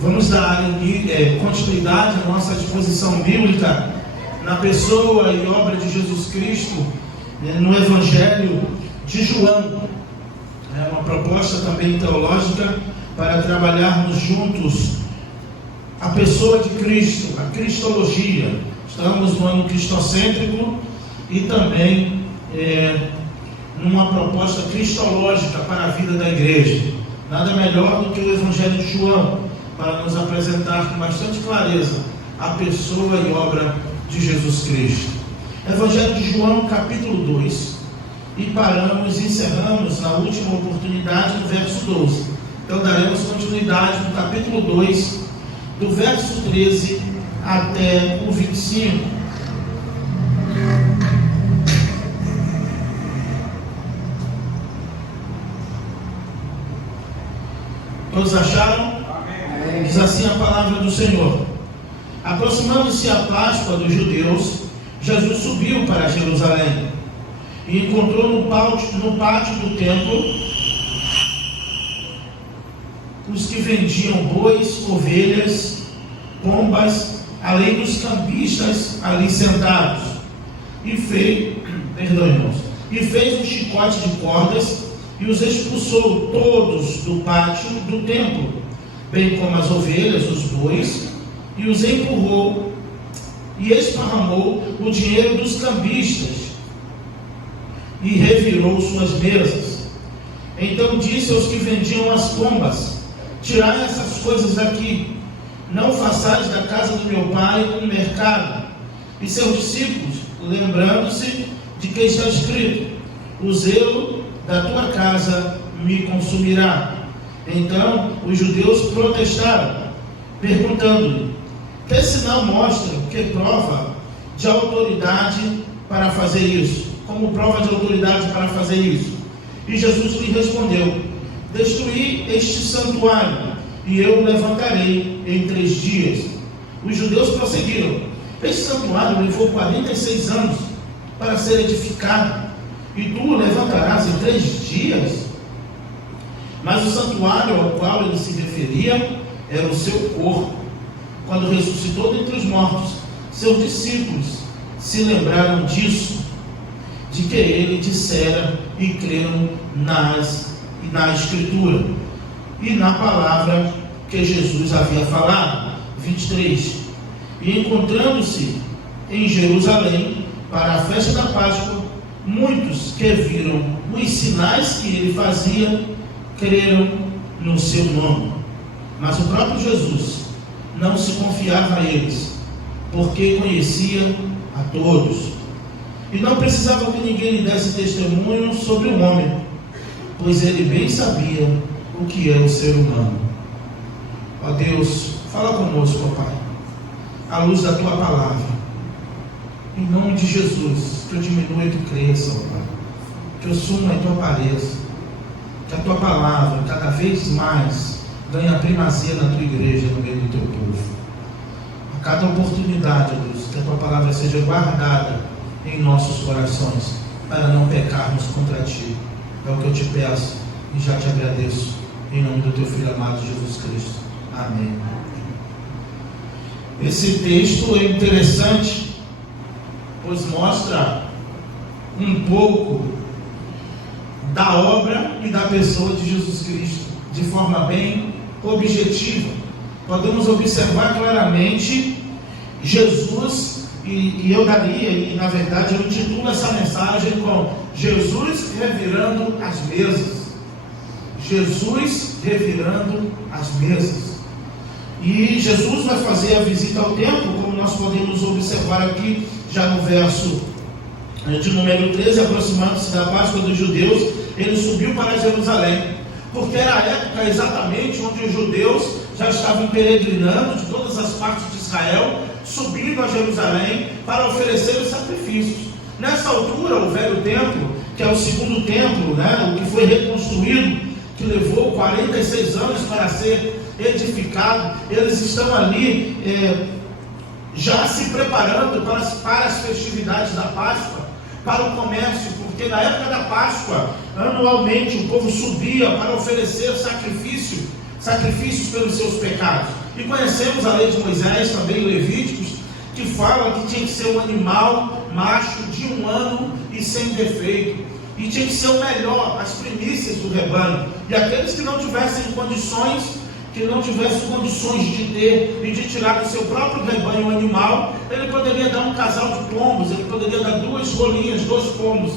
Vamos dar continuidade à nossa exposição bíblica na pessoa e obra de Jesus Cristo, no Evangelho de João. É uma proposta também teológica para trabalharmos juntos a pessoa de Cristo, a cristologia. Estamos no ano cristocêntrico e também numa proposta cristológica para a vida da igreja. Nada melhor do que o Evangelho de João para nos apresentar com bastante clareza a pessoa e obra de Jesus Cristo. Evangelho de João, capítulo 2, e encerramos na última oportunidade no verso 12. Então daremos continuidade no capítulo 2, do verso 13 até o 25. Todos acharam? Amém. Diz assim a palavra do Senhor: aproximando-se a Páscoa dos judeus, Jesus subiu para Jerusalém e encontrou no pátio do templo os que vendiam bois, ovelhas, pombas, além dos cambistas ali sentados, e fez um chicote de cordas e os expulsou todos do pátio do templo, bem como as ovelhas, os bois, e os empurrou e esparramou o dinheiro dos cambistas e revirou suas mesas. Então disse aos que vendiam as pombas: tirai essas coisas aqui, não façais da casa do meu pai um mercado. E seus discípulos, lembrando-se de que está escrito: o zelo da tua casa me consumirá. Então os judeus protestaram, perguntando-lhe: que sinal mostra, que prova de autoridade para fazer isso? Como prova de autoridade para fazer isso? E Jesus lhe respondeu: destruí este santuário, e eu o levantarei em 3 dias. Os judeus prosseguiram: este santuário levou 46 anos para ser edificado, e tu o levantarás em 3 dias? Mas o santuário ao qual ele se referia era o seu corpo. Quando ressuscitou dentre os mortos, seus discípulos se lembraram disso, de que ele dissera, e creram na Escritura e na palavra que Jesus havia falado. 23. E encontrando-se em Jerusalém para a festa da Páscoa, muitos que viram os sinais que ele fazia creram no seu nome. Mas o próprio Jesus não se confiava a eles, porque conhecia a todos, e não precisava que ninguém lhe desse testemunho sobre o homem, pois ele bem sabia o que é o ser humano. Ó Deus, fala conosco, ó Pai, à luz da tua palavra, em nome de Jesus. Que eu diminua e tu cresça, ó Pai, que eu suma e tu apareça, que a tua palavra cada vez mais ganhe a primazia na tua igreja, no meio do teu povo. A cada oportunidade, ó Deus, que a tua palavra seja guardada em nossos corações, para não pecarmos contra ti. É o que eu te peço e já te agradeço, em nome do teu Filho amado Jesus Cristo. Amém. Esse texto é interessante, pois mostra um pouco da obra e da pessoa de Jesus Cristo, de forma bem objetiva. Podemos observar claramente Jesus, e eu daria, e na verdade eu intitulo essa mensagem com Jesus revirando as mesas. Jesus revirando as mesas. E Jesus vai fazer a visita ao templo, como nós podemos observar aqui, já no verso de número 13, aproximando-se da Páscoa dos judeus, ele subiu para Jerusalém, porque era a época exatamente onde os judeus já estavam peregrinando de todas as partes de Israel, subindo a Jerusalém para oferecer os sacrifícios. Nessa altura, o velho templo, que é o segundo templo, o que foi reconstruído, que levou 46 anos para ser edificado, eles estão ali já se preparando para as festividades da Páscoa, para o comércio, porque na época da Páscoa, anualmente o povo subia para oferecer sacrifício sacrifícios pelos seus pecados. E conhecemos a lei de Moisés, também Levíticos, que fala que tinha que ser um animal macho de 1 ano e sem defeito. E tinha que ser o melhor, as primícias do rebanho. E aqueles que não tivessem condições de ter e de tirar do seu próprio rebanho um animal, ele poderia dar um casal de pombos, ele poderia dar 2 rolinhas, 2 pombos.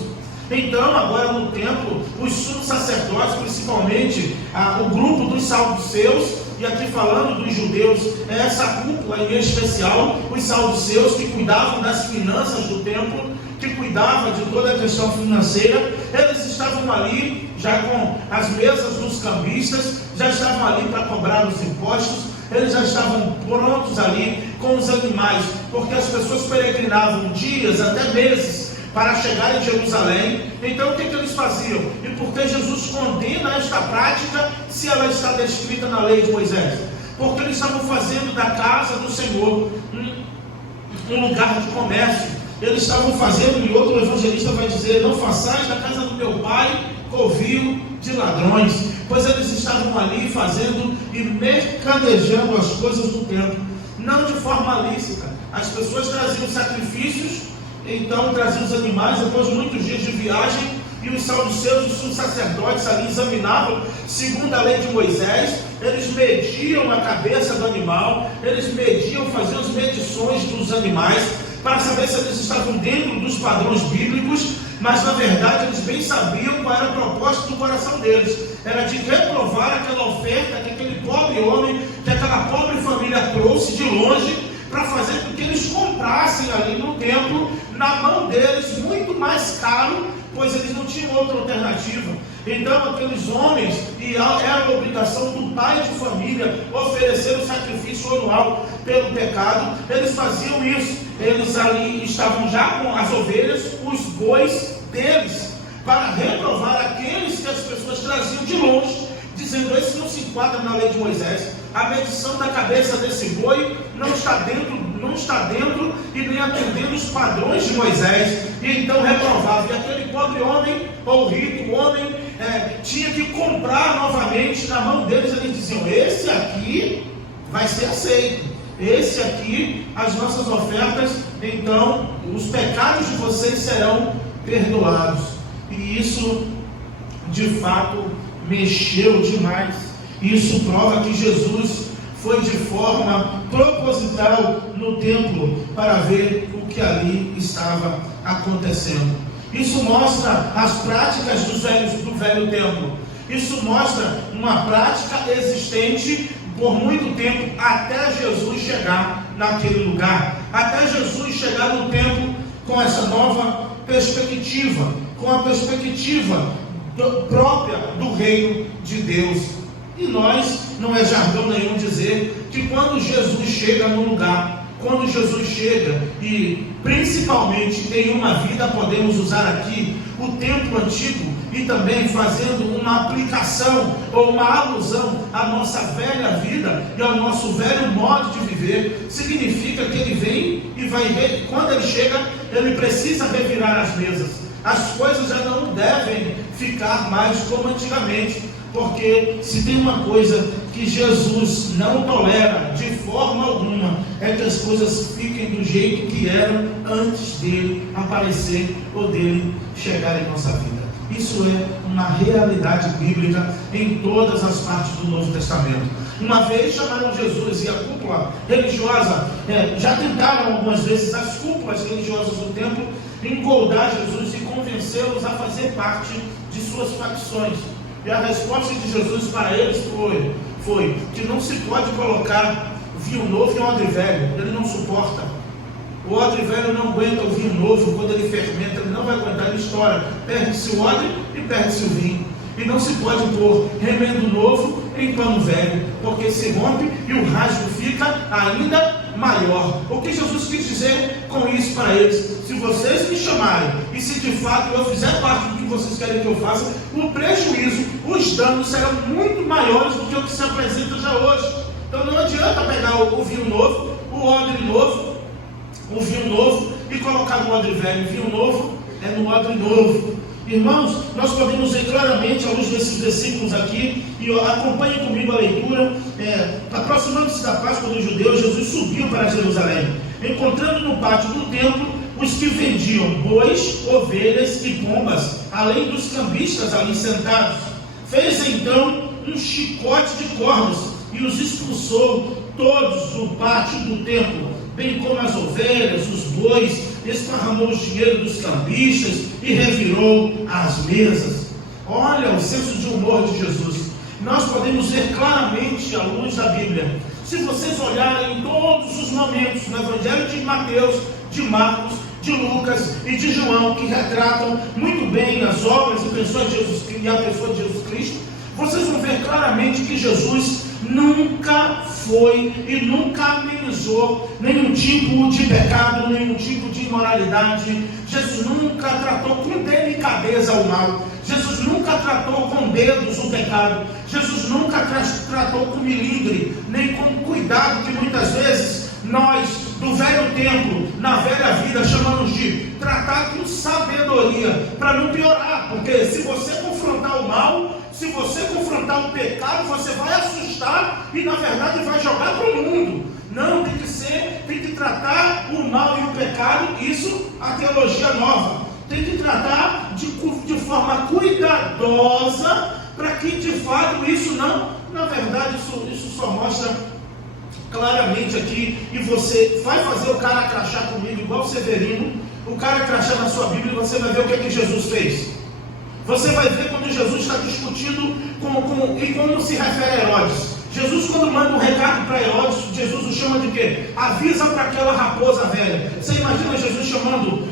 Então, agora no templo, os sumos sacerdotes, principalmente o grupo dos saduceus, e aqui falando dos judeus, essa cúpula em especial, os saduceus que cuidavam das finanças do templo, que cuidava de toda a questão financeira, eles estavam ali já com as mesas dos cambistas, já estavam ali para cobrar os impostos, eles já estavam prontos ali com os animais, porque as pessoas peregrinavam dias, até meses, para chegar em Jerusalém. Então o que eles faziam? E por que Jesus condena esta prática, se ela está descrita na lei de Moisés? Porque eles estavam fazendo da casa do Senhor um lugar de comércio. Eles estavam fazendo, e outro evangelista vai dizer: não façais da casa do meu pai covil de ladrões. Pois eles estavam ali fazendo e mercadejando as coisas do templo, não de forma lícita. As pessoas traziam sacrifícios, então traziam os animais depois de muitos dias de viagem, e os saduceus, os sacerdotes ali examinavam, segundo a lei de Moisés, eles mediam a cabeça do animal, eles mediam, faziam as medições dos animais, para saber se eles estavam dentro dos padrões bíblicos, mas na verdade eles bem sabiam qual era a proposta do coração deles, era de reprovar aquela oferta que aquele pobre homem, que aquela pobre família trouxe de longe, para fazer com que eles comprassem ali no templo, na mão deles, muito mais caro, pois eles não tinham outra alternativa. Então aqueles homens, e era a obrigação do pai de família oferecer o sacrifício anual pelo pecado, eles faziam isso. Eles ali estavam já com as ovelhas, os bois deles, para reprovar aqueles que as pessoas traziam de longe, dizendo: esse não se enquadra na lei de Moisés. A medição da cabeça desse boi não está dentro e nem atendendo os padrões de Moisés. E então reprovava. E aquele pobre homem, ou rico homem, tinha que comprar novamente. Na mão deles eles diziam: esse aqui vai ser aceito, esse aqui, as nossas ofertas, então os pecados de vocês serão perdoados. E isso de fato mexeu demais. Isso prova que Jesus foi de forma proposital no templo para ver o que ali estava acontecendo. Isso mostra as práticas do velho templo. Isso mostra uma prática existente por muito tempo, até Jesus chegar naquele lugar, até Jesus chegar no templo com essa nova perspectiva, com a perspectiva própria do reino de Deus. E nós, não é jargão nenhum dizer que quando Jesus chega no lugar, quando Jesus chega, e principalmente em uma vida, podemos usar aqui o tempo antigo, e também fazendo uma aplicação ou uma alusão à nossa velha vida e ao nosso velho modo de viver, significa que ele vem e vai ver, quando ele chega, ele precisa revirar as mesas. As coisas já não devem ficar mais como antigamente, porque se tem uma coisa que Jesus não tolera de forma alguma, é que as coisas fiquem do jeito que eram antes dele aparecer ou dele chegar em nossa vida. Isso é uma realidade bíblica em todas as partes do Novo Testamento. Uma vez chamaram Jesus e a cúpula religiosa, já tentaram algumas vezes as cúpulas religiosas do templo engoldar Jesus e convencê-los a fazer parte de suas facções. E a resposta de Jesus para eles foi que não se pode colocar vinho novo em odre velho, ele não suporta. O odre velho não aguenta o vinho novo, quando ele fermenta, ele não vai aguentar, ele estoura. Perde-se o odre e perde-se o vinho. E não se pode pôr remendo novo em pano velho, porque se rompe e o rasgo fica ainda maior. O que Jesus quis dizer com isso para eles? Se vocês me chamarem, e se de fato eu fizer parte do que vocês querem que eu faça, o prejuízo, os danos serão muito maiores do que o que se apresenta já hoje. Então não adianta pegar o vinho novo, o odre novo, o vinho novo e colocar no odre velho. O vinho novo é no odre novo. Irmãos, nós podemos ver claramente, à luz desses versículos aqui, e acompanhe comigo a leitura, aproximando-se da Páscoa dos judeus, Jesus subiu para Jerusalém, encontrando no pátio do templo os que vendiam bois, ovelhas e pombas, além dos cambistas ali sentados. Fez então um chicote de cordas e os expulsou todos do pátio do templo, bem como as ovelhas, os bois, esparramou o dinheiro dos cambistas e revirou as mesas. Olha o senso de humor de Jesus. Nós podemos ver claramente à luz da Bíblia. Se vocês olharem em todos os momentos no Evangelho de Mateus, de Marcos, de Lucas e de João, que retratam muito bem as obras e pessoas de Jesus, e a pessoa de Jesus Cristo, vocês vão ver claramente que Jesus nunca foi e nunca amenizou nenhum tipo de pecado, nenhum tipo de imoralidade. Jesus nunca tratou com delicadeza o mal. Jesus nunca tratou com dedos o pecado. Jesus nunca tratou com milindre, nem com cuidado que muitas vezes nós, do velho tempo, na velha vida, chamamos de tratar com sabedoria, para não piorar, porque se você confrontar o mal, se você confrontar o pecado, você vai assustar e na verdade vai jogar para o mundo. Não, tem que tratar o mal e o pecado, isso a teologia nova. Tem que tratar de forma cuidadosa, para que de fato isso não, na verdade isso só mostra claramente aqui, e você vai fazer o cara crachar comigo, igual o Severino, o cara crachar na sua Bíblia, e você vai ver o que é que Jesus fez. Você vai ver quando Jesus está discutindo e como se refere a Herodes. Jesus, quando manda um recado para Herodes, Jesus o chama de quê? Avisa para aquela raposa velha. Você imagina Jesus chamando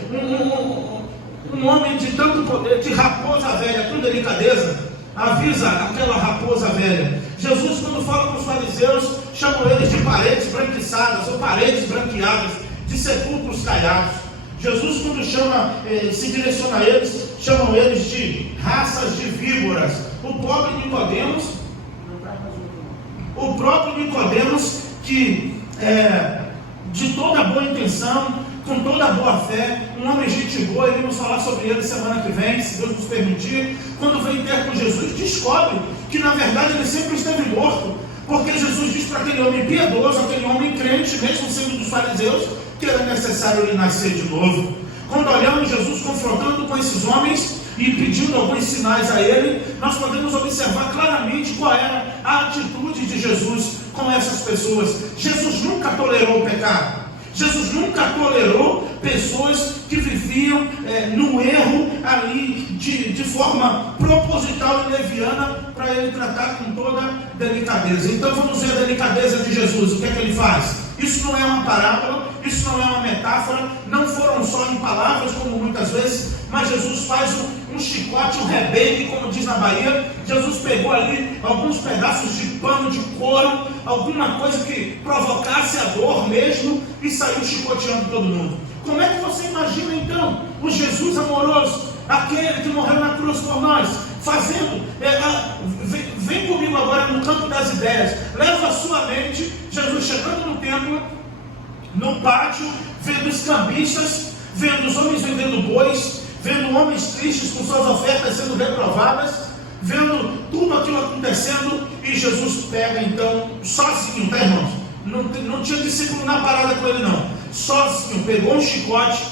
um homem de tanto poder, de raposa velha, com delicadeza? Avisa aquela raposa velha. Jesus, quando fala com os fariseus, chama eles de paredes branquiçadas ou paredes branqueadas, de sepulcros caiados. Jesus, quando se direciona a eles, chamam eles de raças de víboras. O próprio Nicodemos, que de toda boa intenção, com toda boa fé, um homem gente boa, iremos falar sobre ele semana que vem, se Deus nos permitir, quando vem ter com Jesus, descobre que na verdade ele sempre esteve morto, porque Jesus diz para aquele homem piedoso, aquele homem crente, mesmo sendo dos fariseus, que era necessário ele nascer de novo. Quando olhamos Jesus confrontando com esses homens e pedindo alguns sinais a ele, nós podemos observar claramente qual era a atitude de Jesus com essas pessoas. Jesus nunca tolerou o pecado. Jesus nunca tolerou pessoas que viviam no erro ali de forma proposital e leviana, para ele tratar com toda delicadeza. Então vamos ver a delicadeza de Jesus. O que é que ele faz? Isso não é uma parábola, isso não é uma metáfora, não foram só em palavras, como muitas vezes, mas Jesus faz um chicote, um rebengue, como diz na Bahia. Jesus pegou ali alguns pedaços de pano de couro, alguma coisa que provocasse a dor mesmo, e saiu chicoteando todo mundo. Como é que você imagina então o Jesus amoroso, aquele que morreu na cruz por nós, fazendo, vem comigo agora no campo das ideias, leva a sua mente, Jesus chegando no templo, no pátio, vendo os cambistas, vendo os homens vendendo bois, vendo homens tristes com suas ofertas sendo reprovadas, vendo tudo aquilo acontecendo, e Jesus pega então, sozinho, tá, irmãos? Não tinha discípulo na parada com ele não, sozinho, pegou um chicote,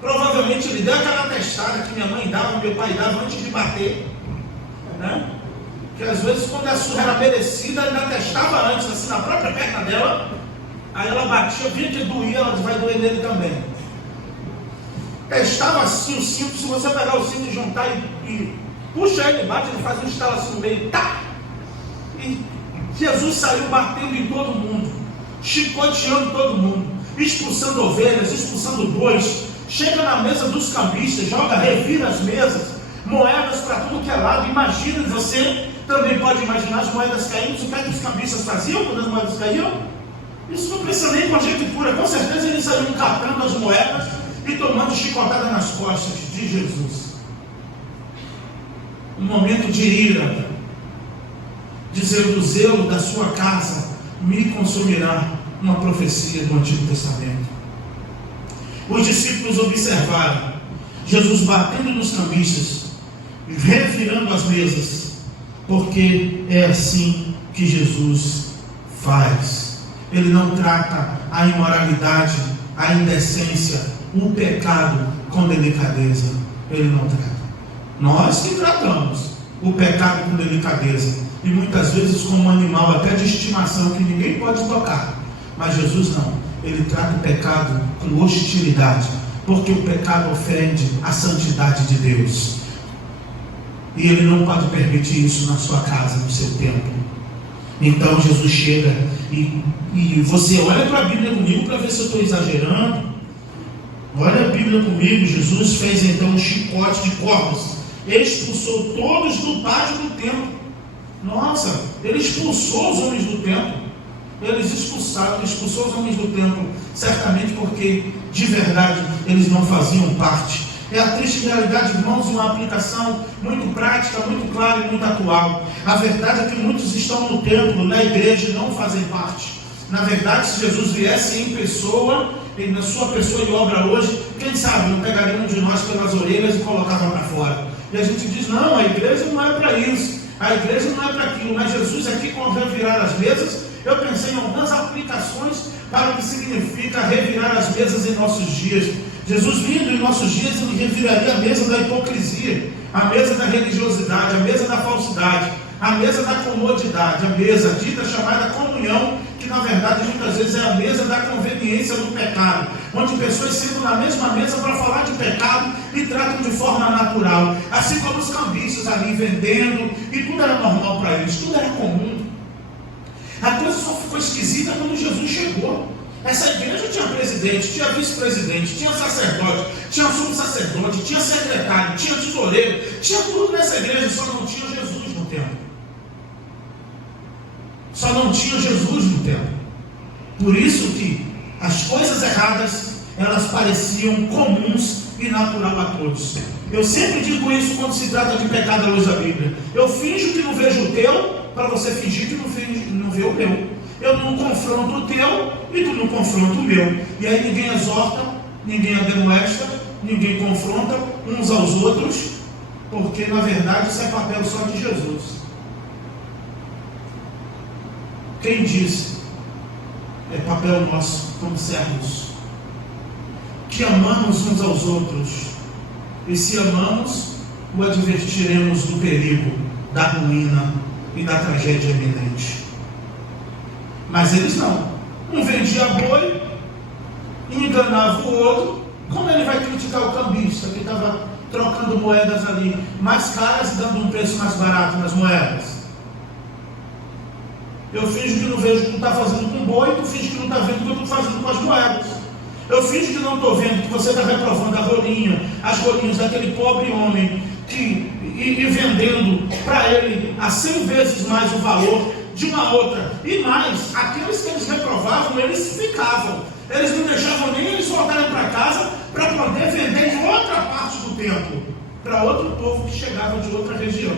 provavelmente ele deu aquela testada que minha mãe dava, meu pai dava antes de bater, né? Que às vezes quando a surra era merecida, ainda testava antes, assim, na própria perna dela, aí ela batia, via que doía, ela vai doer nele também. Testava assim o cinto, se você pegar o cinto e juntar e puxa ele, bate, ele faz um estalo assim no meio, tá! E Jesus saiu batendo em todo mundo, chicoteando todo mundo, expulsando ovelhas, expulsando bois, chega na mesa dos cambistas, revira as mesas, moedas para tudo que é lado. Imagina, você também pode imaginar as moedas caindo. O que é que os cambistas faziam quando as moedas caíam? Isso não precisa nem conjectura, com certeza eles saíam catando as moedas e tomando chicotada nas costas de Jesus. Um momento de ira, dizendo: o zelo da sua casa me consumirá. Uma profecia do Antigo Testamento. Os discípulos observaram Jesus batendo nos cambistas, revirando as mesas, porque é assim que Jesus faz. Ele não trata a imoralidade, a indecência, o pecado com delicadeza. Ele não trata. Nós que tratamos o pecado com delicadeza, e muitas vezes como um animal até de estimação que ninguém pode tocar. Mas Jesus não. Ele trata o pecado com hostilidade, porque o pecado ofende a santidade de Deus. E Ele não pode permitir isso na sua casa, no seu templo. Então Jesus chega e você olha para a Bíblia comigo para ver se eu estou exagerando. Olha a Bíblia comigo. Jesus fez então um chicote de cordas, expulsou todos do pátio do templo. Nossa, Ele expulsou os homens do templo. Expulsou os homens do templo, certamente porque de verdade eles não faziam parte. É a triste realidade, irmãos, uma aplicação muito prática, muito clara e muito atual. A verdade é que muitos estão no templo, na igreja, e não fazem parte. Na verdade, se Jesus viesse em pessoa, na sua pessoa e obra hoje, quem sabe não pegaria um de nós pelas orelhas e colocava para fora. E a gente diz, não, a igreja não é para isso, a igreja não é para aquilo. Mas Jesus aqui, com revirar as mesas, eu pensei em algumas aplicações para o que significa revirar as mesas em nossos dias. Jesus vindo em nossos dias, Ele reviraria a mesa da hipocrisia, a mesa da religiosidade, a mesa da falsidade, a mesa da comodidade, a mesa dita chamada comunhão, que na verdade muitas vezes é a mesa da conveniência do pecado, onde pessoas sentam na mesma mesa para falar de pecado e tratam de forma natural, assim como os cambistas ali vendendo, e tudo era normal para eles, tudo era comum. A coisa só ficou esquisita quando Jesus chegou. Essa igreja tinha presidente, tinha vice-presidente, tinha sacerdote, tinha sumo sacerdote, tinha secretário, tinha tesoureiro, tinha tudo nessa igreja, só não tinha Jesus no templo. Só não tinha Jesus no templo. Por isso que as coisas erradas, elas pareciam comuns e natural a todos. Eu sempre digo isso quando se trata de pecado à luz da Bíblia. Eu finjo que não vejo o teu, para você fingir que não vê o meu. Eu não confronto o teu e tu não confronta o meu. E aí ninguém exorta, ninguém ademoesta, ninguém confronta uns aos outros, porque na verdade isso é papel só de Jesus. Quem disse? É papel nosso como servos, que amamos uns aos outros, e se amamos, o advertiremos do perigo, da ruína e da tragédia iminente. Mas eles não. Um vendia boi, enganava o outro. Como ele vai criticar o cambista que estava trocando moedas ali mais caras e dando um preço mais barato nas moedas? Eu finjo que não vejo o que tu está fazendo com o boi, tu finge que não está vendo o que eu estou fazendo com as moedas. Eu finjo que não estou vendo que você está reprovando a rolinha, as rolinhas daquele pobre homem e vendendo para ele a 100 vezes mais o valor de uma outra. E mais, aqueles que eles reprovavam, eles ficavam. Eles não deixavam nem eles voltarem para casa para poder vender em outra parte do templo, para outro povo que chegava de outra região.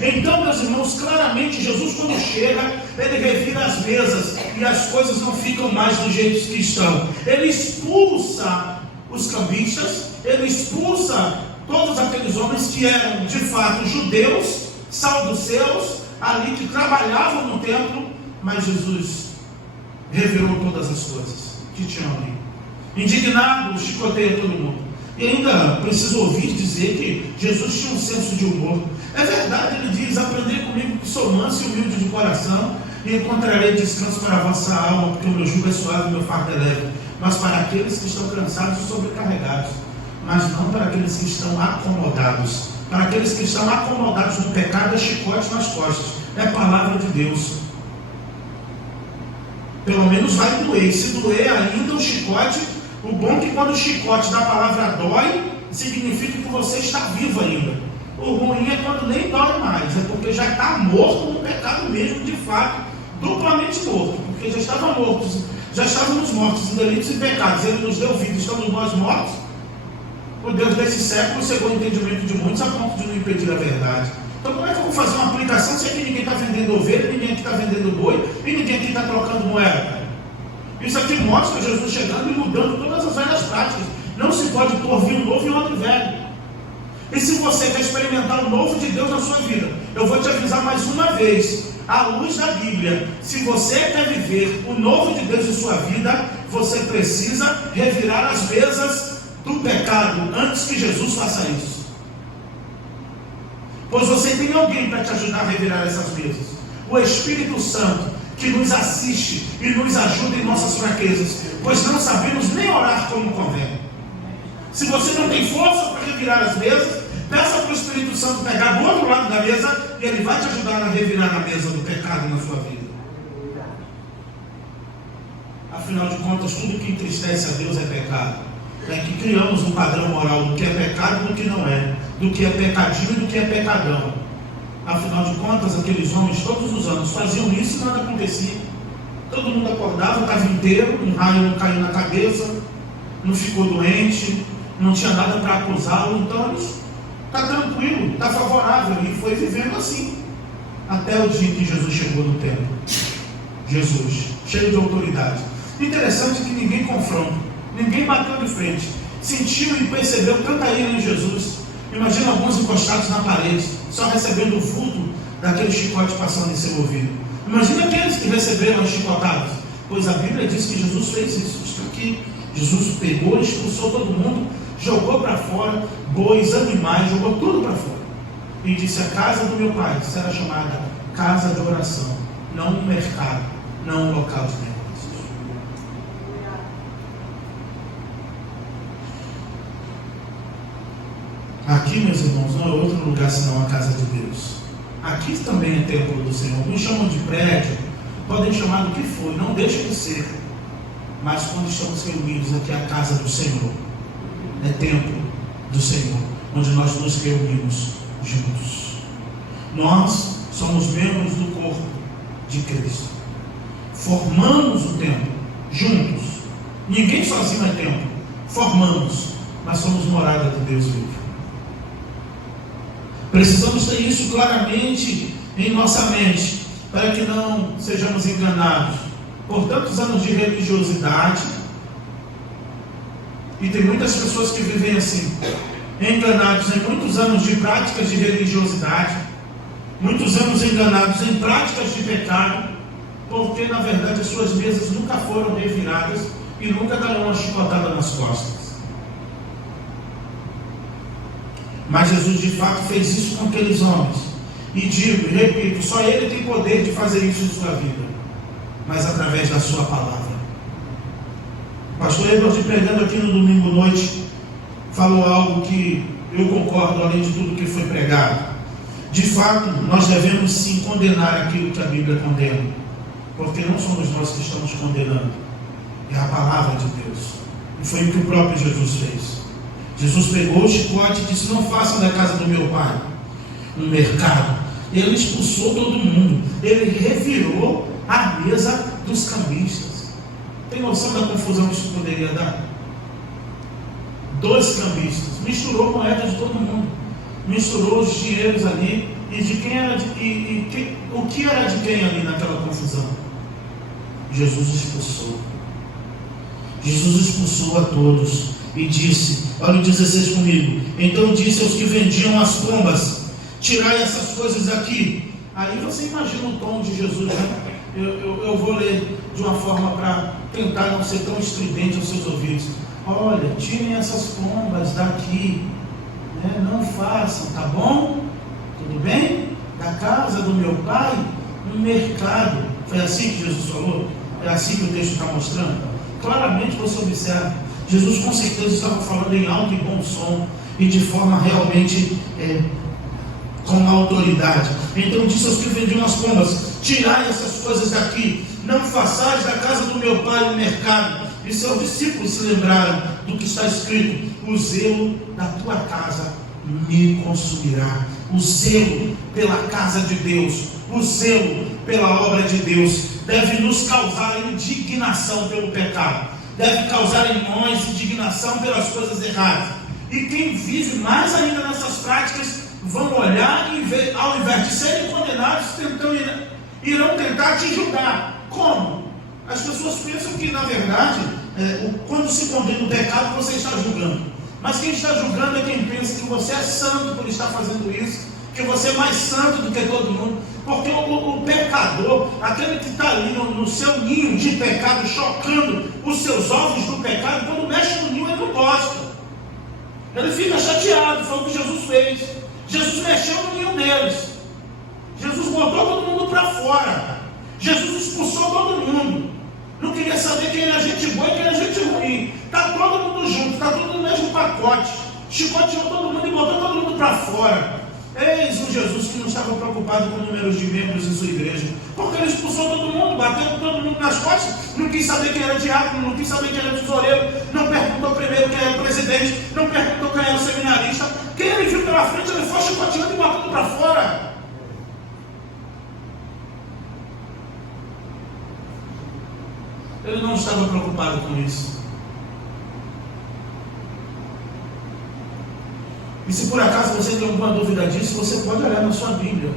Então, meus irmãos, claramente Jesus, quando chega, ele revira as mesas e as coisas não ficam mais do jeito que estão. Ele expulsa os cambistas, ele expulsa todos aqueles homens que eram de fato judeus, saduceus, ali que trabalhavam no templo, mas Jesus revelou todas as coisas que tinham ali. Indignado, chicoteia todo mundo. E ainda preciso ouvir dizer que Jesus tinha um senso de humor. É verdade, ele diz: aprendei comigo que sou manso e humilde de coração, e encontrarei descanso para a vossa alma, porque o meu jugo é suave e o meu fardo é leve. Mas para aqueles que estão cansados e sobrecarregados, mas não para aqueles que estão acomodados. Para aqueles que estão acomodados no pecado, é chicote nas costas. É a palavra de Deus. Pelo menos vai doer. Se doer ainda o chicote, o bom é que quando o chicote da palavra dói, significa que você está vivo ainda. O ruim é quando nem dói mais, é porque já está morto no pecado mesmo, de fato, duplamente morto, porque já estávamos mortos em delitos e pecados. Ele nos deu vida, estamos nós mortos. O Deus desse século cegou o entendimento de muitos a ponto de não impedir a verdade. Então como é que eu vou fazer uma aplicação se aqui ninguém está vendendo ovelha, ninguém aqui está vendendo boi e ninguém aqui está trocando moeda? Isso aqui mostra Jesus chegando e mudando todas as velhas práticas. Não se pode pôr vinho novo em odre velho. E se você quer experimentar o novo de Deus na sua vida, eu vou te avisar mais uma vez, à luz da Bíblia, se você quer viver o novo de Deus em sua vida, você precisa revirar as mesas do pecado antes que Jesus faça isso. Pois você tem alguém para te ajudar a revirar essas mesas. O Espírito Santo, que nos assiste e nos ajuda em nossas fraquezas, pois não sabemos nem orar como convém. Se você não tem força para revirar as mesas, peça para o Espírito Santo pegar do outro lado da mesa e ele vai te ajudar a revirar a mesa do pecado na sua vida. Afinal de contas, tudo que entristece a Deus é pecado. É que criamos um padrão moral do que é pecado e do que não é, do que é pecadinho e do que é pecadão. Afinal de contas, aqueles homens todos os anos faziam isso e nada acontecia. Todo mundo acordava, estava inteiro, um raio não caiu na cabeça, não ficou doente, não tinha nada para acusá-lo. Então está tranquilo, está favorável, e foi vivendo assim até o dia que Jesus chegou no templo. Jesus, cheio de autoridade. Interessante que ninguém confronta, ninguém bateu de frente, sentiu e percebeu tanta ira em Jesus. Imagina alguns encostados na parede, só recebendo o vulto daquele chicote passando em seu ouvido. Imagina aqueles que receberam as chicotadas, pois a Bíblia diz que Jesus fez isso. Está aqui. Jesus pegou, expulsou todo mundo, jogou para fora bois, animais, jogou tudo para fora e disse: a casa do meu pai será chamada casa de oração, não um mercado, não um local de negócios. Aqui, meus irmãos, não é outro lugar senão a casa de Deus. Aqui também é templo do Senhor. Alguns chamam de prédio, podem chamar do que for, não deixa de ser. Mas quando estamos reunidos aqui, é a casa do Senhor, é templo do Senhor, onde nós nos reunimos juntos. Nós somos membros do corpo de Cristo, formamos o templo juntos. Ninguém sozinho é templo, formamos, mas somos morada de Deus vivo. Precisamos ter isso claramente em nossa mente, para que não sejamos enganados por tantos anos de religiosidade. E tem muitas pessoas que vivem assim, enganados em muitos anos de práticas de religiosidade, muitos anos enganados em práticas de pecado, porque na verdade as suas mesas nunca foram reviradas e nunca darão uma chicotada nas costas. Mas Jesus de fato fez isso com aqueles homens. E digo e repito, só Ele tem poder de fazer isso em sua vida, mas através da sua palavra. O pastor Edward, pregando aqui no domingo à noite, falou algo que eu concordo, além de tudo que foi pregado. De fato, nós devemos sim condenar aquilo que a Bíblia condena, porque não somos nós que estamos condenando, é a palavra de Deus. E foi o que o próprio Jesus fez. Jesus pegou o chicote e disse: não façam da casa do meu pai um mercado. Ele expulsou todo mundo, ele revirou a mesa dos cambistas. Tem noção da confusão que isso poderia dar? 2 cambistas, misturou moedas de todo mundo, misturou os dinheiros ali, e de quem era o que era de quem ali naquela confusão? Jesus expulsou a todos e disse, olha o 16 comigo: então disse aos que vendiam as pombas: tirai essas coisas daqui. Aí você imagina o tom de Jesus, né? Eu vou ler de uma forma para tentar não ser tão estridente aos seus ouvidos. Olha, tirem essas pombas daqui, né? Não façam, tá bom? Tudo bem? Da casa do meu pai, um mercado. Foi assim que Jesus falou? É assim que o texto está mostrando? Claramente você observa, Jesus com certeza estava falando em alto e bom som, e de forma realmente com autoridade. Então disse aos que vendiam as pombas: tirai essas coisas daqui, não façais da casa do meu pai um mercado. E seus discípulos se lembraram do que está escrito: o zelo da tua casa me consumirá. O zelo pela casa de Deus, o zelo pela obra de Deus deve nos causar indignação pelo pecado, deve causar em nós indignação pelas coisas erradas. E quem vive mais ainda nessas práticas vão olhar e, ao invés de serem condenados, irão tentar te julgar. Como? As pessoas pensam que, na verdade, quando se condena o pecado, você está julgando. Mas quem está julgando é quem pensa que você é santo por estar fazendo isso, que você é mais santo do que todo mundo. Porque o pecador, aquele que está ali no seu ninho de pecado, chocando os seus ovos do pecado, quando mexe no ninho ele não gosta. Ele fica chateado. Foi o que Jesus fez. Jesus mexeu no ninho deles. Jesus botou todo mundo para fora. Jesus expulsou todo mundo. Não queria saber quem era gente boa e quem era gente ruim. Está todo mundo junto, está tudo no mesmo pacote. Chicoteou todo mundo e botou todo mundo para fora. Eis um Jesus que não estava preocupado com o número de membros em sua igreja, porque ele expulsou todo mundo, bateu todo mundo nas costas, não quis saber quem era diácono, não quis saber quem era tesoureiro, não perguntou primeiro quem era o presidente, não perguntou quem era o seminarista. Quem ele viu pela frente, ele foi chicoteando e botando para fora. Ele não estava preocupado com isso. E se por acaso você tem alguma dúvida disso, você pode olhar na sua Bíblia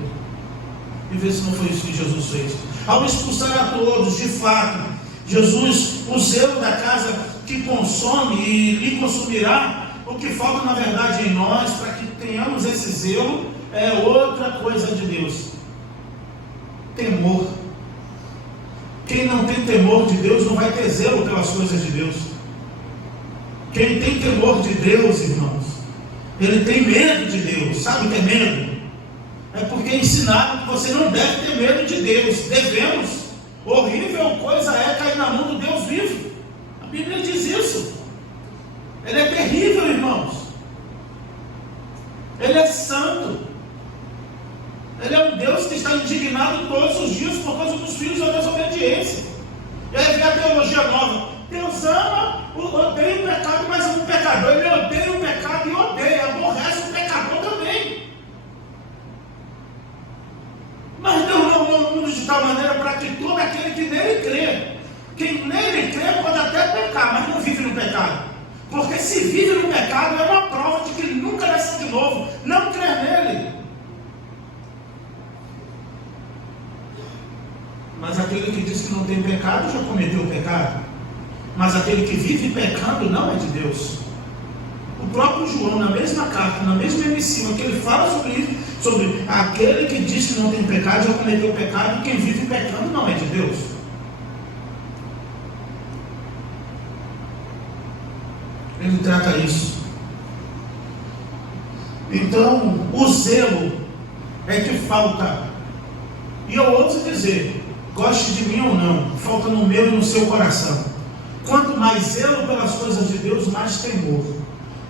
e ver se não foi isso que Jesus fez. Ao expulsar a todos, de fato, Jesus, o zelo da casa que consome e lhe consumirá, o que falta na verdade em nós, para que tenhamos esse zelo, é outra coisa de Deus: temor. Quem não tem temor de Deus não vai ter zelo pelas coisas de Deus. Quem tem temor de Deus, irmãos, ele tem medo de Deus. Sabe o que é medo? É porque ensinaram que você não deve ter medo de Deus. Devemos. Horrível coisa é cair na mão do Deus vivo. A Bíblia diz isso. Ele é terrível, irmãos. Ele é santo. Ele é um Deus que está indignado todos os dias por causa dos filhos da desobediência. E aí vem a teologia nova. Deus ama, odeia o pecado, mas ama o pecador. Ele odeia o pecado e odeia, aborrece o pecador também. Mas Deus não amou o mundo de tal maneira para que todo aquele que nele crê, quem nele crê pode até pecar, mas não vive no pecado. Porque se vive no pecado é uma prova de que ele nunca nasceu de novo, não crê nele. Mas aquele que diz que não tem pecado já cometeu o pecado. Mas aquele que vive pecando não é de Deus. O próprio João, na mesma carta, na mesma emissão, que ele fala sobre isso, sobre aquele que diz que não tem pecado já cometeu o pecado, e quem vive pecando não é de Deus. Ele trata isso. Então, o zelo é que falta. E eu ouso dizer, goste de mim ou não, falta no meu e no seu coração. Quanto mais zelo pelas coisas de Deus, mais temor.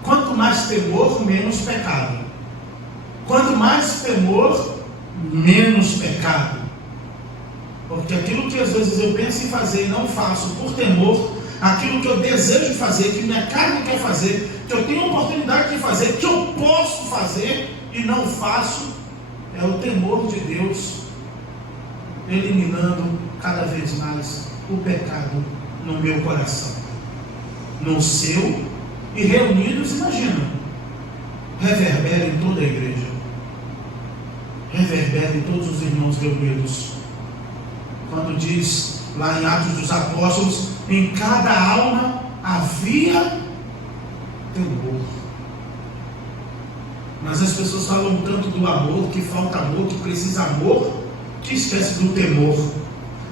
Quanto mais temor, menos pecado. Quanto mais temor, menos pecado. Porque aquilo que às vezes eu penso em fazer e não faço por temor, aquilo que eu desejo fazer, que minha carne quer fazer, que eu tenho oportunidade de fazer, que eu posso fazer e não faço, é o temor de Deus eliminando cada vez mais o pecado no meu coração, no seu, e reunidos, imagina, reverbera em toda a igreja, reverbera em todos os irmãos reunidos. Quando diz lá em Atos dos Apóstolos, em cada alma havia temor. Mas as pessoas falam tanto do amor, que falta amor, que precisa amor, que esquece do temor.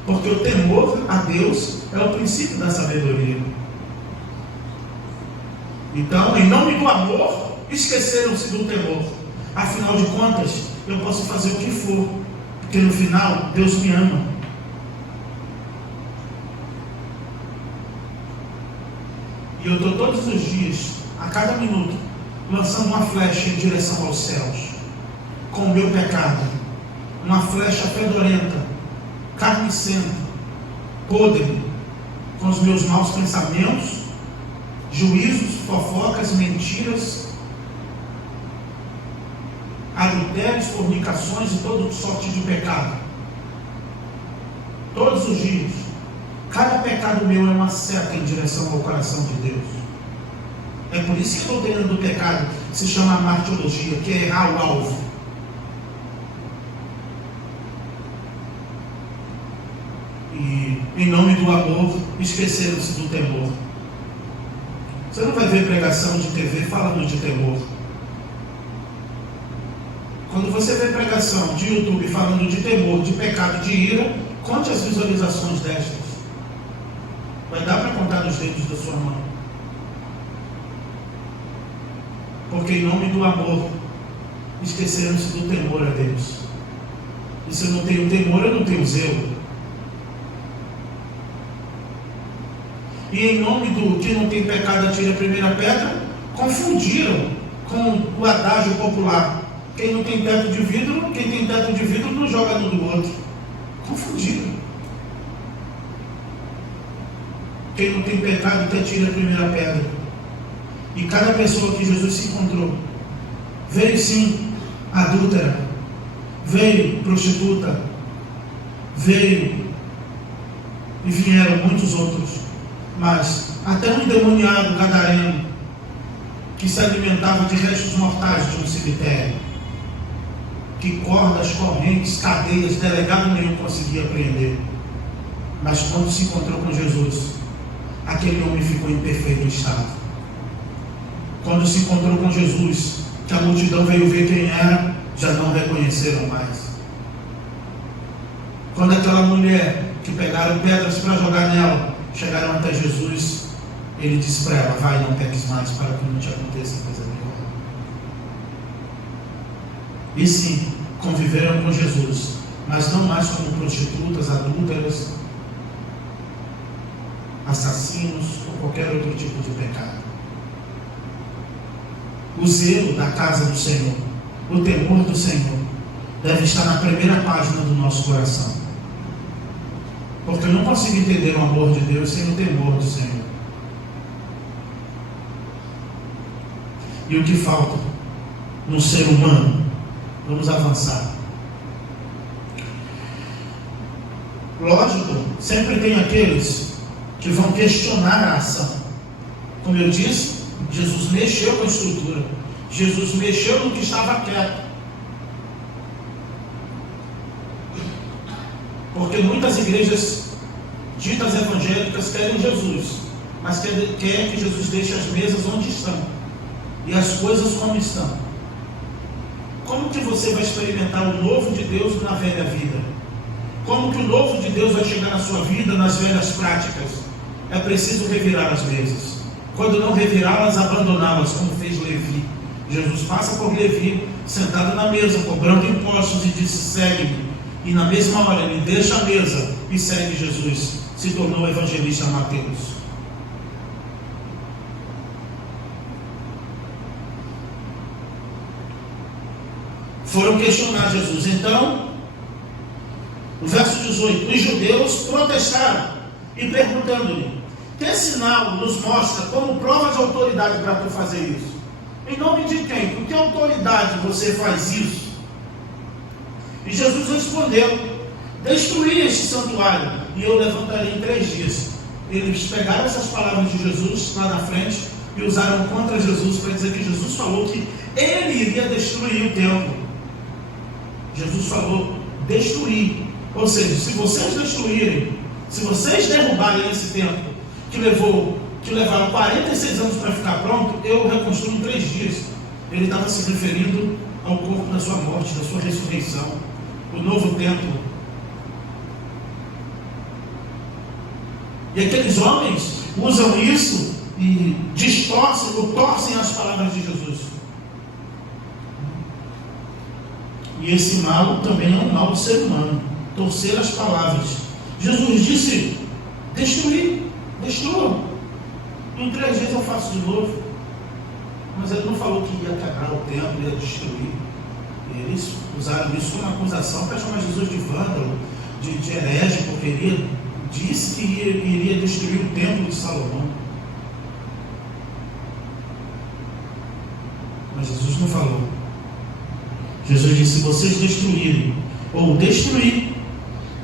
Porque o temor a Deus é o princípio da sabedoria. Então, em nome do amor, esqueceram-se do temor. Afinal de contas, eu posso fazer o que for, porque no final, Deus me ama. E eu estou todos os dias, a cada minuto, lançando uma flecha em direção aos céus, com o meu pecado. Uma flecha fedorenta, carnicenta, podre, com os meus maus pensamentos, juízos, fofocas, mentiras, adultérios, fornicações e toda sorte de pecado. Todos os dias. Cada pecado meu é uma seta em direção ao coração de Deus. É por isso que a doutrina do pecado se chama martiologia, que é errar o alvo. E em nome do amor, esqueceram-se do temor. Você não vai ver pregação de TV falando de temor. Quando você vê pregação de YouTube falando de temor, de pecado, de ira, conte as visualizações destas. Vai dar para contar nos dedos da sua mão. Porque em nome do amor, esqueceram-se do temor a Deus. E se eu não tenho temor, eu não tenho zelo. E em nome do que não tem pecado, atira a primeira pedra, confundiram com o adágio popular. Quem não tem teto de vidro, quem tem teto de vidro não joga no do outro. Confundiram. Quem não tem pecado, que atira a primeira pedra. E cada pessoa que Jesus se encontrou, veio sim adúltera, veio prostituta, veio e vieram muitos outros, mas até um endemoniado gadareno que se alimentava de restos mortais de um cemitério, que cordas, correntes, cadeias, delegado nenhum conseguia prender. Mas quando se encontrou com Jesus, aquele homem ficou em perfeito estado. Quando se encontrou com Jesus, que a multidão veio ver quem era, já não reconheceram mais. Quando aquela mulher que pegaram pedras para jogar nela, chegaram até Jesus, ele disse para ela: vai, não peques mais, para que não te aconteça coisa pior. E sim, conviveram com Jesus, mas não mais como prostitutas, adúlteras, assassinos ou qualquer outro tipo de pecado. O zelo da casa do Senhor, o temor do Senhor, deve estar na primeira página do nosso coração. Porque eu não consigo entender o amor de Deus sem o temor do Senhor. E o que falta no ser humano? Vamos avançar. Lógico, sempre tem aqueles que vão questionar a ação. Como eu disse, Jesus mexeu com a estrutura. Jesus mexeu no que estava quieto. Porque muitas igrejas ditas evangélicas querem Jesus, mas querem que Jesus deixe as mesas onde estão e as coisas como estão. Como que você vai experimentar o novo de Deus na velha vida? Como que o novo de Deus vai chegar na sua vida nas velhas práticas? É preciso revirar as mesas. Quando não revirá-las, abandoná-las, como fez Levi. Jesus passa por Levi, sentado na mesa, cobrando impostos, e disse: segue-me. E na mesma hora ele deixa a mesa e segue Jesus. Se tornou evangelista Mateus. Foram questionar Jesus. Então, o verso 18: os judeus protestaram e perguntando-lhe: que sinal nos mostra como prova de autoridade para tu fazer isso? Em nome de quem? Com que autoridade você faz isso? E Jesus respondeu: destruí este santuário e eu levantarei em 3 dias. Eles pegaram essas palavras de Jesus lá na frente e usaram contra Jesus para dizer que Jesus falou que ele iria destruir o templo. Jesus falou destruir. Ou seja, se vocês destruírem, se vocês derrubarem esse templo que levaram 46 anos para ficar pronto, eu reconstruo em 3 dias. Ele estava se referindo ao corpo da sua morte, da sua ressurreição, o novo templo. E aqueles homens usam isso e distorcem ou torcem as palavras de Jesus. E esse mal também é um mal do ser humano, torcer as palavras. Jesus disse: destruir, destrua. Em 3 dias eu faço de novo. Mas ele não falou que ia quebrar o templo, ia destruir. Eles usaram isso como acusação para chamar Jesus de vândalo, de herege, porque ele disse que iria destruir o templo de Salomão. Mas Jesus não falou. Jesus disse: se vocês destruírem, ou destruir,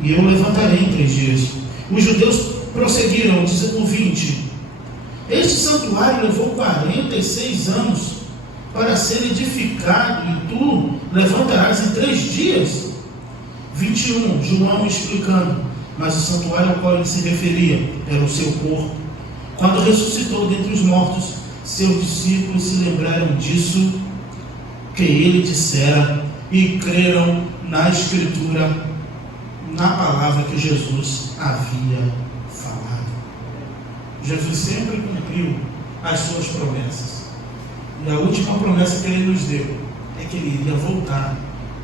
e eu levantarei em 3 dias. Os judeus prosseguiram, o 20: este santuário levou 46 anos para ser edificado, e tu levantarás em 3 dias. 21, João explicando: mas o santuário ao qual ele se referia era o seu corpo. Quando ressuscitou dentre os mortos, seus discípulos se lembraram disso que ele dissera e creram na Escritura, na palavra que Jesus havia falado. Jesus sempre cumpriu as suas promessas. E a última promessa que ele nos deu é que ele iria voltar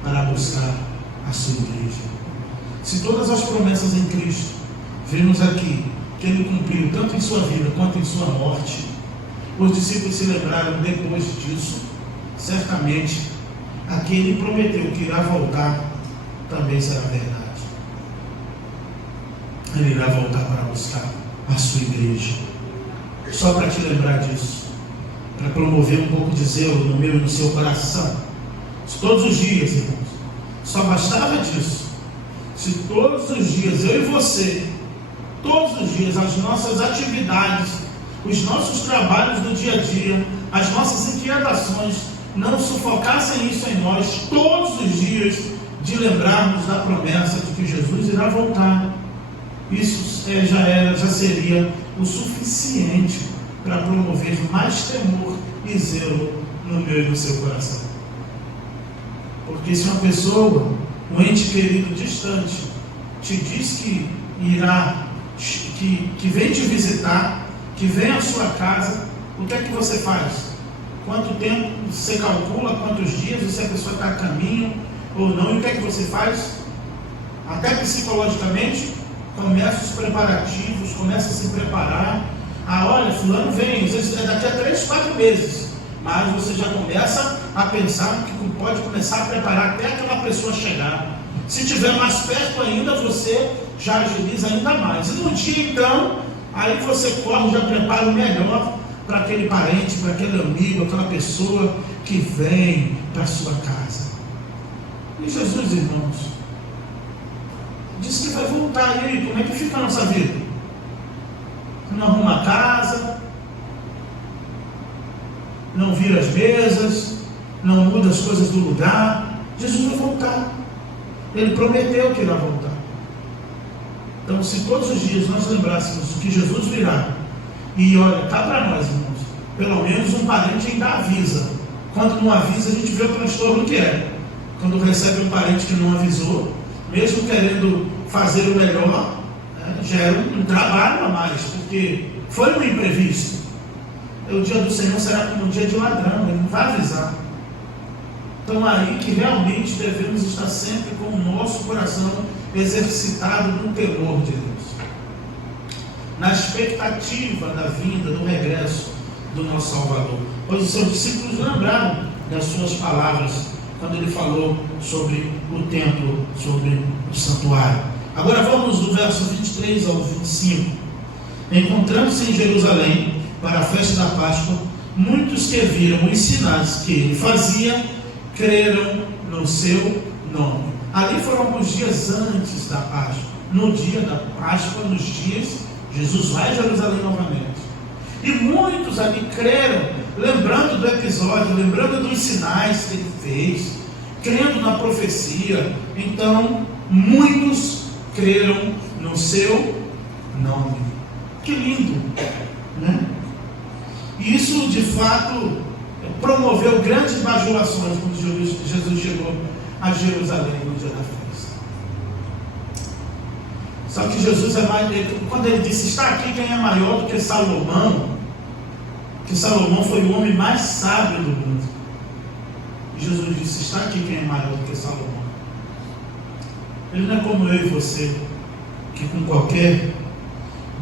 para buscar a sua igreja. Se todas as promessas em Cristo, vemos aqui que ele cumpriu tanto em sua vida quanto em sua morte, os discípulos se lembraram depois disso, certamente aquele prometeu que irá voltar também será verdade. Ele irá voltar para buscar a sua igreja. Só para te lembrar disso, para promover um pouco de zelo no meu e no seu coração. Se todos os dias, irmãos, só bastava disso. Se todos os dias, eu e você, todos os dias, as nossas atividades, os nossos trabalhos do dia a dia, as nossas inquietações, não sufocassem isso em nós, todos os dias, de lembrarmos da promessa de que Jesus irá voltar. Isso já seria o suficiente para promover mais temor e zelo no meu e no seu coração. Porque se uma pessoa, um ente querido distante, te diz que irá, que vem te visitar, que vem à sua casa, o que é que você faz? Quanto tempo você calcula, quantos dias, se a pessoa está a caminho ou não, e o que é que você faz? Até psicologicamente, começa os preparativos, começa a se preparar. Olha, fulano vem, às vezes é daqui a 3, 4 meses, mas você já começa a pensar que pode começar a preparar até aquela pessoa chegar. Se tiver mais perto ainda, você já agiliza ainda mais. E no dia então, aí você corre, já prepara o melhor para aquele parente, para aquele amigo, aquela pessoa que vem para a sua casa. E Jesus, irmãos, disse que vai voltar. E aí, como é que fica a nossa vida? Não arruma a casa, não vira as mesas, não muda as coisas do lugar. Jesus vai voltar. Ele prometeu que irá voltar. Então, se todos os dias nós lembrássemos que Jesus virá, e olha, cá para nós, irmãos, pelo menos um parente ainda avisa. Quando não avisa, a gente vê o transtorno que é. Quando recebe um parente que não avisou, mesmo querendo fazer o melhor, gera um trabalho a mais, porque foi um imprevisto. O dia do Senhor será como um dia de ladrão, ele não vai avisar. Então aí que realmente devemos estar sempre com o nosso coração exercitado no temor de Deus, na expectativa da vinda, do regresso do nosso Salvador. Pois os seus discípulos lembraram das suas palavras quando ele falou sobre o templo, sobre o santuário. Agora vamos do verso 23 ao 25. Encontrando-se em Jerusalém para a festa da Páscoa, muitos que viram os sinais que ele fazia, creram no seu nome. Ali foram alguns dias antes da Páscoa. No dia da Páscoa, nos dias, Jesus vai a Jerusalém novamente. E muitos ali creram, lembrando do episódio, lembrando dos sinais que ele fez, crendo na profecia. Então, muitos creram no seu nome. Que lindo, né? Isso, de fato, promoveu grandes bajulações quando Jesus chegou a Jerusalém no dia da festa. Só que Jesus quando ele disse, está aqui quem é maior do que Salomão, que Salomão foi o homem mais sábio do mundo. E Jesus disse, está aqui quem é maior do que Salomão. Ele não é como eu e você, que com qualquer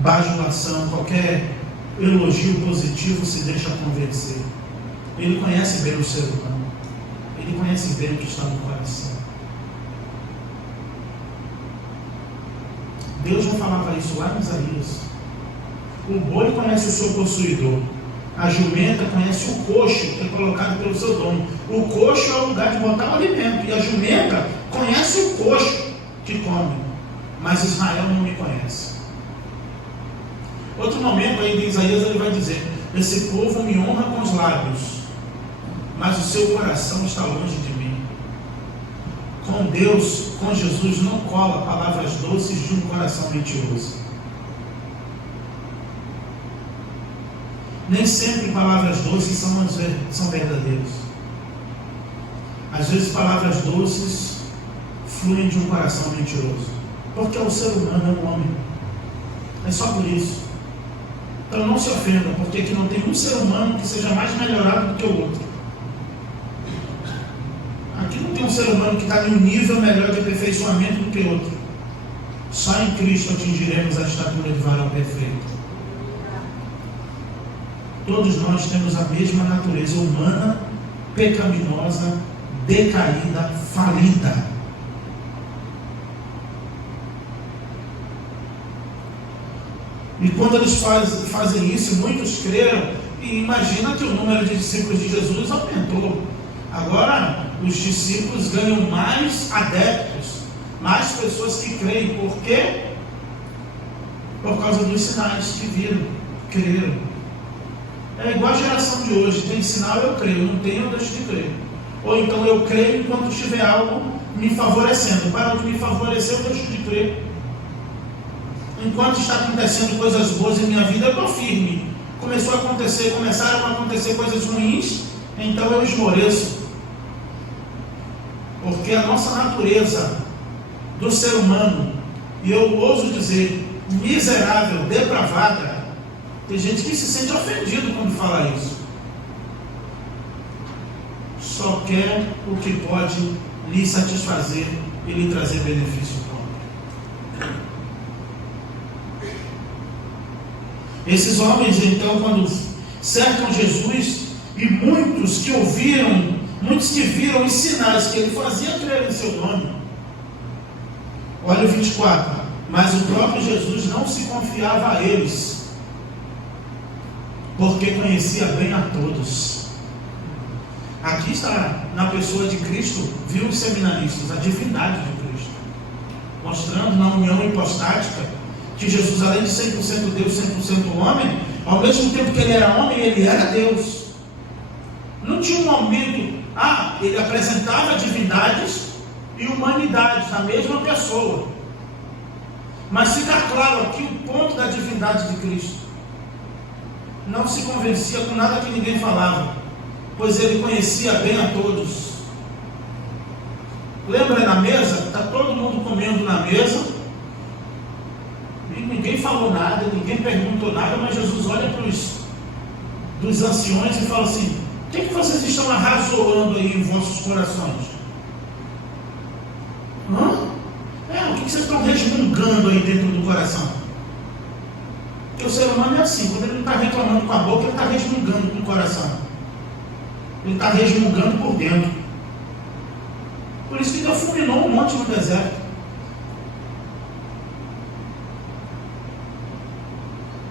bajulação, qualquer elogio positivo se deixa convencer. Ele conhece bem o ser humano. Ele conhece bem o que está no coração. Deus já falava isso lá em Isaías. O boi conhece o seu possuidor. A jumenta conhece o coxo que é colocado pelo seu dono. O coxo é o lugar de botar o alimento. E a jumenta conhece o coxo que come. Mas Israel não me conhece. Outro momento aí de Isaías ele vai dizer, esse povo me honra com os lábios, mas o seu coração está longe de mim. Com Deus, com Jesus, não cola palavras doces de um coração mentiroso. nem sempre palavras doces são verdadeiras. Às vezes palavras doces fluem de um coração mentiroso, porque o ser humano é um homem. É só por isso. Então não se ofenda, porque aqui não tem um ser humano que seja mais melhorado do que o outro. Aqui não tem um ser humano que está em um nível melhor de aperfeiçoamento do que o outro. Só em Cristo atingiremos a estatura de varão perfeito. Todos nós temos a mesma natureza humana, pecaminosa, decaída, falida. E quando eles fazem isso, muitos creram, e imagina que o número de discípulos de Jesus aumentou. Agora, os discípulos ganham mais adeptos, mais pessoas que creem. Por quê? Por causa dos sinais que viram, creram. É igual a geração de hoje, tem sinal, eu creio, não tem, eu deixo de crer. Ou então eu creio enquanto tiver algo me favorecendo. Para de me favorecer, eu deixo de crer. Enquanto está acontecendo coisas boas em minha vida, eu estou firme. Começaram a acontecer coisas ruins, então eu esmoreço. Porque a nossa natureza do ser humano, e eu ouso dizer, miserável, depravada, tem gente que se sente ofendido quando fala isso. Só quer o que pode lhe satisfazer e lhe trazer benefício próprio. Esses homens, então, quando cercam Jesus, e muitos que viram os sinais que ele fazia, creram em seu nome. Olha o 24. Mas o próprio Jesus não se confiava a eles, porque conhecia bem a todos. Aqui está, na pessoa de Cristo, viu os seminaristas, a divindade de Cristo, mostrando na união hipostática que Jesus, além de 100% Deus, 100% homem, ao mesmo tempo que ele era homem, ele era Deus. Não tinha um momento, ele apresentava divindades e humanidades na mesma pessoa. Mas fica claro aqui o ponto da divindade de Cristo. Não se convencia com nada que ninguém falava, pois ele conhecia bem a todos. Lembra na mesa? Está todo mundo comendo na mesa, e ninguém falou nada, ninguém perguntou nada, mas Jesus olha para os anciões e fala assim: o que vocês estão arrazoando aí em vossos corações? O que vocês estão resmungando aí dentro do coração? Porque o ser humano é assim, quando ele não está reclamando com a boca, ele está resmungando com o coração. Ele está resmungando por dentro. Por isso que Deus fulminou um monte no deserto.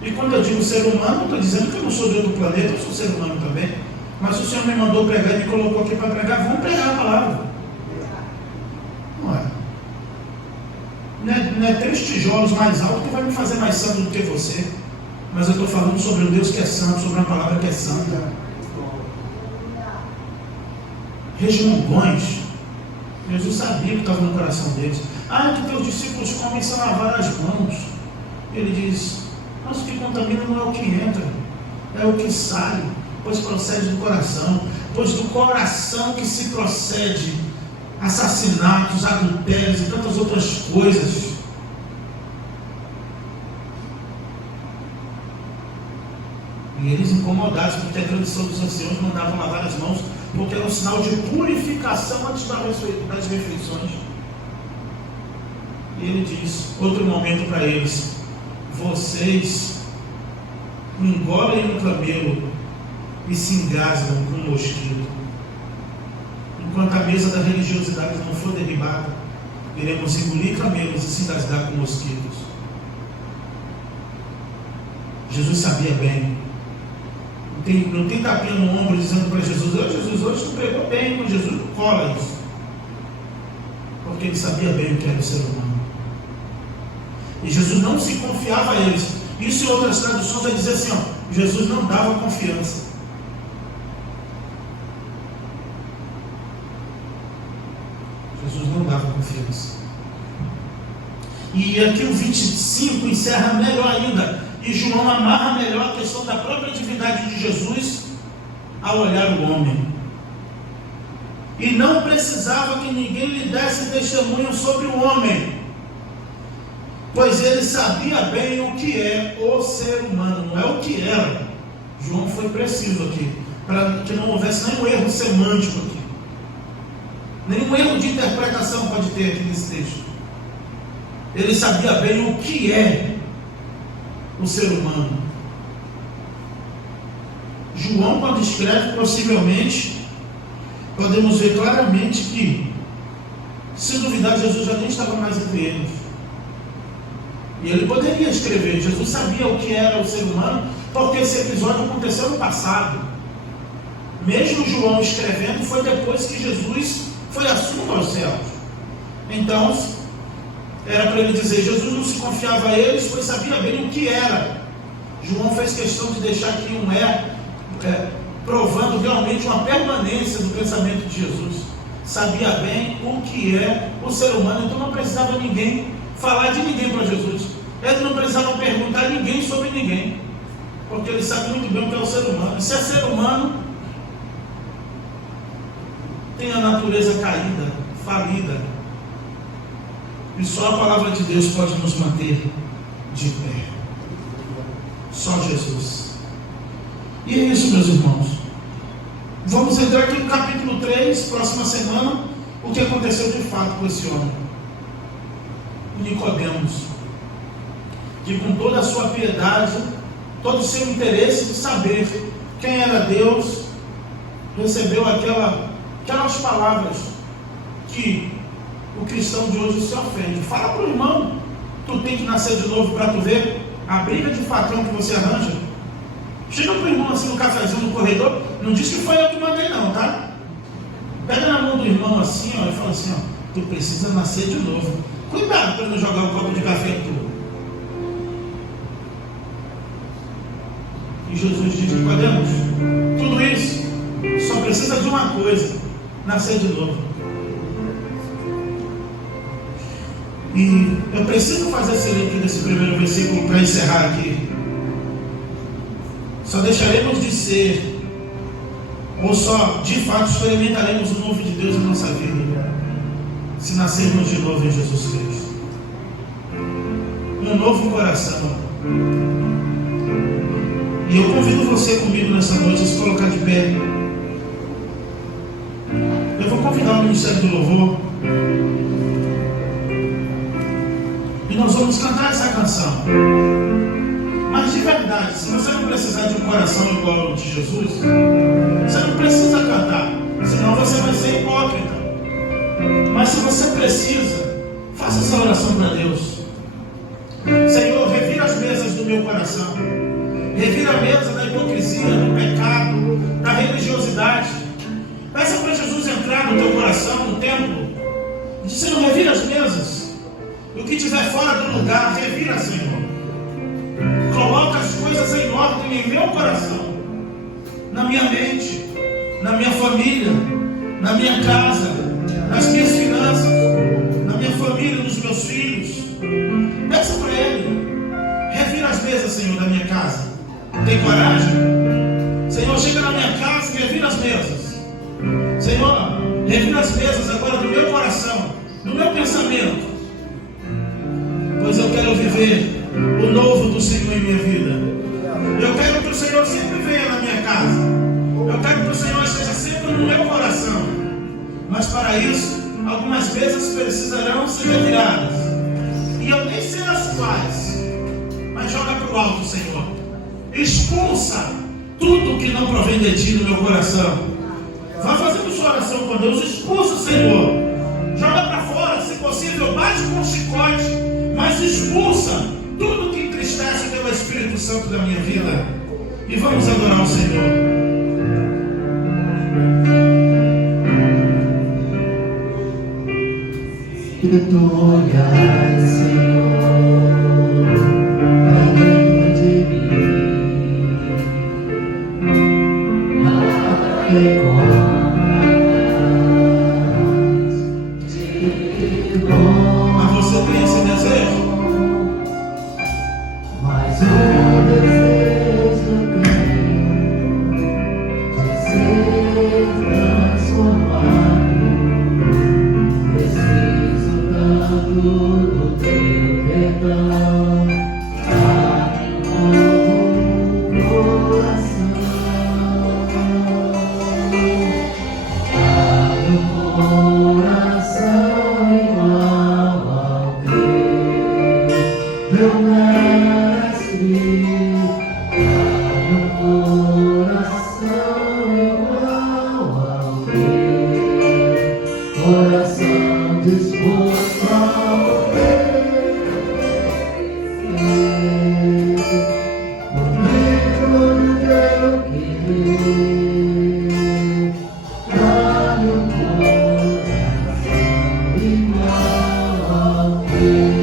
E quando eu digo ser humano, não estou dizendo que eu não sou de outro planeta, eu sou ser humano também. Mas se o Senhor me mandou pregar e me colocou aqui para pregar, vamos pregar a palavra. Não é? Não é 3 tijolos mais altos que vai me fazer mais santo do que você. Mas eu estou falando sobre um Deus que é santo, sobre uma palavra que é santa. Resmungões. Jesus sabia o que estava no coração deles. Que teus discípulos comem sem lavar as mãos. Ele diz: mas o que contamina não é o que entra, é o que sai, pois procede do coração. Pois do coração que se procede assassinatos, adultérios e tantas outras coisas. E eles incomodados, porque a tradição dos anciãos mandavam lavar as mãos, porque era um sinal de purificação antes das refeições. E ele diz, outro momento para eles: vocês engolem um camelo e se engasgam com um mosquito. Enquanto a mesa da religiosidade não for derribada, iremos engolir camelos e se engasgar com mosquitos. Jesus sabia bem. Não tem tapinha no ombro dizendo para Jesus: Jesus, hoje tu pregou bem, mas Jesus não cola isso. Porque ele sabia bem o que era o ser humano. E Jesus não se confiava a eles. Isso em outras traduções vai dizer assim: Jesus não dava confiança. Jesus não dava confiança. E aqui o 25 encerra melhor ainda. E João amarra melhor a questão da própria divindade de Jesus ao olhar o homem. E não precisava que ninguém lhe desse testemunho sobre o homem, pois ele sabia bem o que é o ser humano, não é o que era. João foi preciso aqui, para que não houvesse nenhum erro semântico aqui. Nenhum erro de interpretação pode ter aqui nesse texto. Ele sabia bem o que é o ser humano. João, quando escreve, possivelmente, podemos ver claramente que, se duvidar, Jesus já nem estava mais entre eles. E ele poderia escrever. Jesus sabia o que era o ser humano, porque esse episódio aconteceu no passado. Mesmo João escrevendo, foi depois que Jesus foi assunto aos céus. Então, era para ele dizer: Jesus não se confiava a eles, pois sabia bem o que era. João fez questão de deixar aqui um provando realmente uma permanência do pensamento de Jesus. Sabia bem o que é o ser humano, então não precisava ninguém falar de ninguém para Jesus. Ele não precisava perguntar a ninguém sobre ninguém, porque ele sabe muito bem o que é o ser humano. E se é ser humano, tem a natureza caída, falida, e só a palavra de Deus pode nos manter de pé. Só Jesus. E é isso, meus irmãos. Vamos entrar aqui no capítulo 3, próxima semana, o que aconteceu de fato com esse homem, Nicodemos, que com toda a sua piedade, todo o seu interesse de saber quem era Deus, recebeu aquelas palavras que o cristão de hoje se ofende. Fala para o irmão: tu tem que nascer de novo para tu ver a briga de facão que você arranja. Chega para o irmão assim no cafezinho no corredor, não diz que foi eu que mandei não, tá? Pega na mão do irmão assim, ó, e fala assim, ó: tu precisa nascer de novo. Cuidado para não jogar um copo de café em tu. E Jesus diz: Nicodemos, tudo isso só precisa de uma coisa: nascer de novo. E eu preciso fazer esse link desse primeiro versículo para encerrar aqui. Só deixaremos de ser, ou só de fato experimentaremos o novo de Deus em nossa vida, se nascermos de novo em Jesus Cristo. Um novo coração. E eu convido você comigo nessa noite a se colocar de pé. Eu vou convidar o Ministério do Louvor, e nós vamos cantar essa canção. Mas de verdade, se você não precisar de um coração igual ao de Jesus, você não precisa cantar, senão você vai ser hipócrita. Mas se você precisa, faça essa oração para Deus. Senhor, revira as mesas do meu coração. Revira a mesa da hipocrisia, do pecado, da religiosidade. Peça para Jesus entrar no teu coração, no templo. E diz: Senhor, revira as mesas. E o que estiver fora do lugar, revira, Senhor. Coloca as coisas em ordem em meu coração, na minha mente, na minha família, na minha casa, nas minhas finanças, na minha família, nos meus filhos. Peça para Ele: revira as mesas, Senhor, da minha casa. Tem coragem? Senhor, chega na minha casa e revira as mesas. Senhor, revira as mesas agora do meu coração, do meu pensamento, pois eu quero viver o novo do Senhor em minha vida. Eu quero que o Senhor sempre venha na minha casa. Eu quero que o Senhor esteja sempre no meu coração. Mas para isso, algumas mesas precisarão ser reviradas. E eu nem sei as quais, mas joga para o alto, Senhor. Expulsa tudo que não provém de Ti no meu coração. Vá fazendo sua oração com Deus. Expulsa, Senhor. Joga para fora, se possível, bate com um chicote, mas expulsa tudo que entristece o Teu Espírito Santo da minha vida. E vamos adorar o Senhor. Tu olhas, Senhor, para dentro de mim, Mas você tem esse desejo? Mas meu mestre, dá-me um coração igual ao teu, coração disposto a obedecer, comigo no teu querer, dá-me um coração igual ao teu.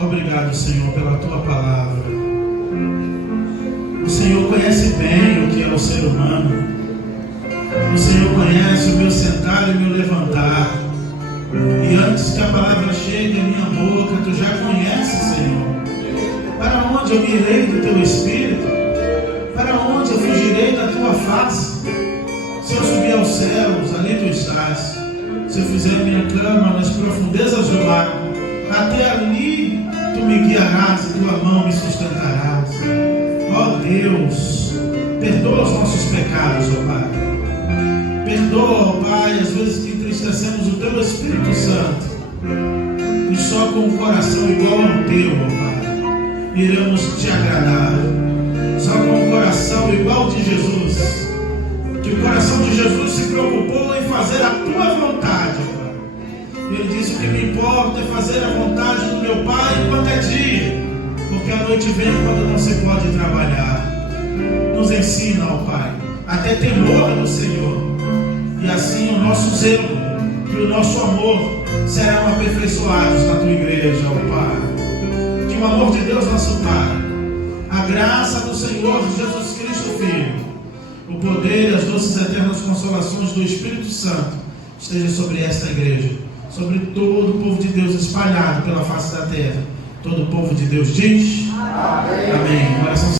Obrigado, Senhor, pela Tua palavra. O Senhor conhece bem o que é o ser humano. O Senhor conhece o meu sentar e o meu levantar. E antes que a palavra chegue à minha boca, Tu já conheces, Senhor. Para onde eu me irei do Teu Espírito? Para onde eu fugirei da Tua face? Se eu subir aos céus, ali Tu estás. Se eu fizer minha cama nas profundezas do mar, até ali Tu me guiarás e Tua mão me sustentarás. Ó Deus, perdoa os nossos pecados, ó Pai. Perdoa, ó Pai, as vezes que entristecemos o Teu Espírito Santo. E só com um coração igual ao Teu, ó Pai, iremos Te agradar. Só com um coração igual ao de Jesus. Que o coração de Jesus se preocupou em fazer a Tua vontade, ó Pai. Ele disse: o que me importa é fazer a vontade do meu Pai enquanto é dia, porque a noite vem quando não se pode trabalhar. Nos ensina, ó Pai, até temor do Senhor, e assim o nosso zelo e o nosso amor serão aperfeiçoados na Tua igreja, ó Pai. Que o amor de Deus, nosso Pai, a graça do Senhor Jesus Cristo, Filho, o poder e as doces eternas consolações do Espírito Santo esteja sobre esta igreja, sobre todo o povo de Deus espalhado pela face da terra. Todo o povo de Deus diz: Amém. Amém.